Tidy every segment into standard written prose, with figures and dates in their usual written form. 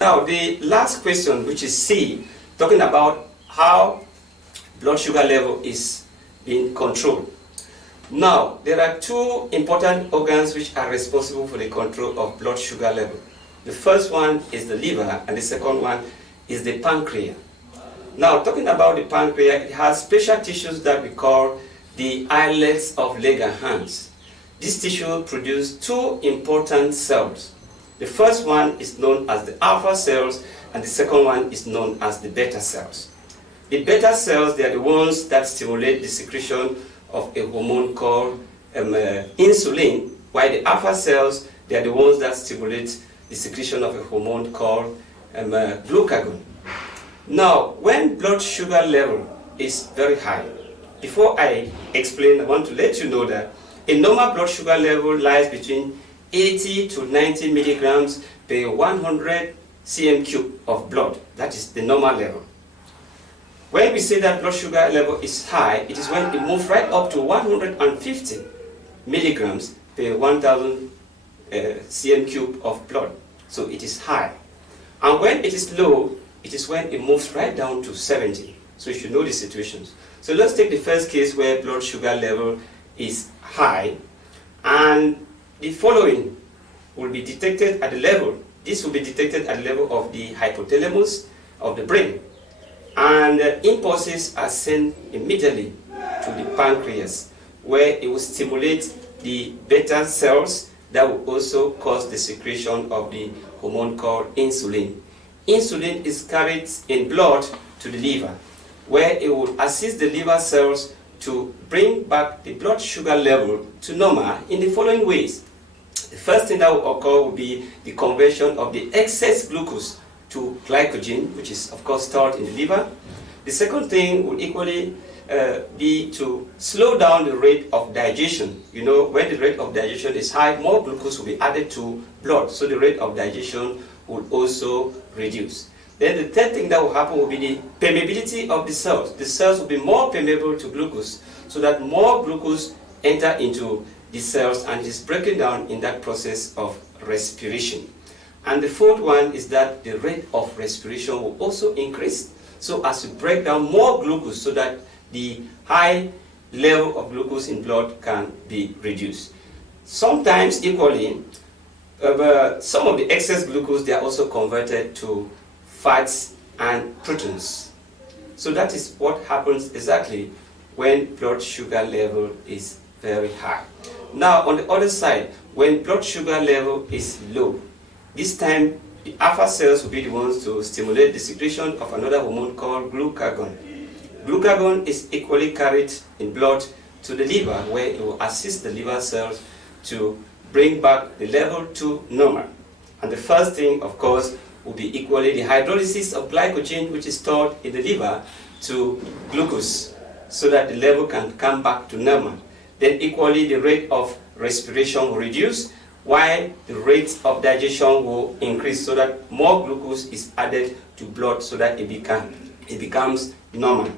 Now, the last question, which is C, talking about how blood sugar level is being controlled. Now, there are two important organs which are responsible for the control of blood sugar level. The first one is the liver, and the second one is the pancreas. Now, talking about the pancreas, it has special tissues that we call the islets of Langerhans. This tissue produces two important cells. The first one is known as the alpha cells, and the second one is known as the beta cells. The beta cells, they are the ones that stimulate the secretion of a hormone called insulin, while the alpha cells, they are the ones that stimulate the secretion of a hormone called glucagon. Now, when blood sugar level is very high, before I explain, I want to let you know that a normal blood sugar level lies between 80 to 90 milligrams per 100 cm³ of blood. That is the normal level. When we say that blood sugar level is high, it is when it moves right up to 150 milligrams per 1000 cm³ of blood. So it is high. And when it is low, it is when it moves right down to 70. So you should know the situations. So let's take the first case where blood sugar level is high, and the following will be detected at the level. This will be detected at the level of the hypothalamus of the brain. And impulses are sent immediately to the pancreas, where it will stimulate the beta cells that will also cause the secretion of the hormone called insulin. Insulin is carried in blood to the liver, where it will assist the liver cells to bring back the blood sugar level to normal in the following ways. The first thing that will occur will be the conversion of the excess glucose to glycogen, which is of course stored in the liver. The second thing will equally be to slow down the rate of digestion. You know, when the rate of digestion is high, more glucose will be added to blood, so the rate of digestion will also reduce. Then the third thing that will happen will be the permeability of the cells. The cells will be more permeable to glucose, so that more glucose enter into the cells and is breaking down in that process of respiration. And the fourth one is that the rate of respiration will also increase, so as to break down more glucose, so that the high level of glucose in blood can be reduced. Sometimes equally, some of the excess glucose, they are also converted to fats and proteins. So that is what happens exactly when blood sugar level is very high. Now, on the other side, when blood sugar level is low, this time the alpha cells will be the ones to stimulate the secretion of another hormone called glucagon. Glucagon is equally carried in blood to the liver, where it will assist the liver cells to bring back the level to normal. And the first thing, of course, will be equally the hydrolysis of glycogen, which is stored in the liver, to glucose, so that the level can come back to normal. Then equally the rate of respiration will reduce, while the rate of digestion will increase, so that more glucose is added to blood, so that it becomes normal.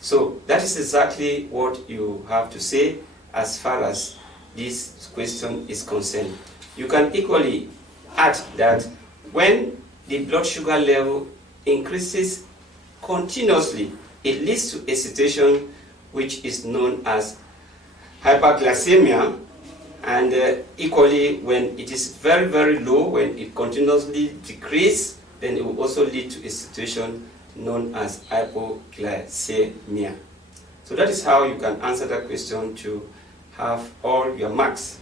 So that is exactly what you have to say as far as this question is concerned. You can equally add that when the blood sugar level increases continuously, it leads to a situation which is known as hyperglycemia, and equally when it is very, very low, when it continuously decreases, then it will also lead to a situation known as hypoglycemia. So that is how you can answer that question to have all your marks.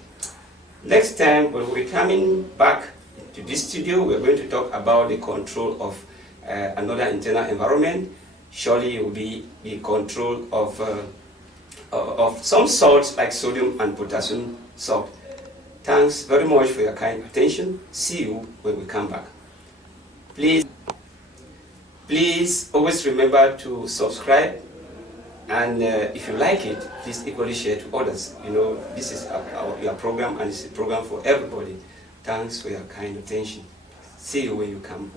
Next time, when we're coming back to this studio, we're going to talk about the control of another internal environment. Surely it will be the control of some salts like sodium and potassium salt. Thanks very much for your kind attention. See you when we come back. Please always remember to subscribe, and if you like it, please equally share to others. You know, this is your program, and it's a program for everybody. Thanks for your kind attention. See you when you come.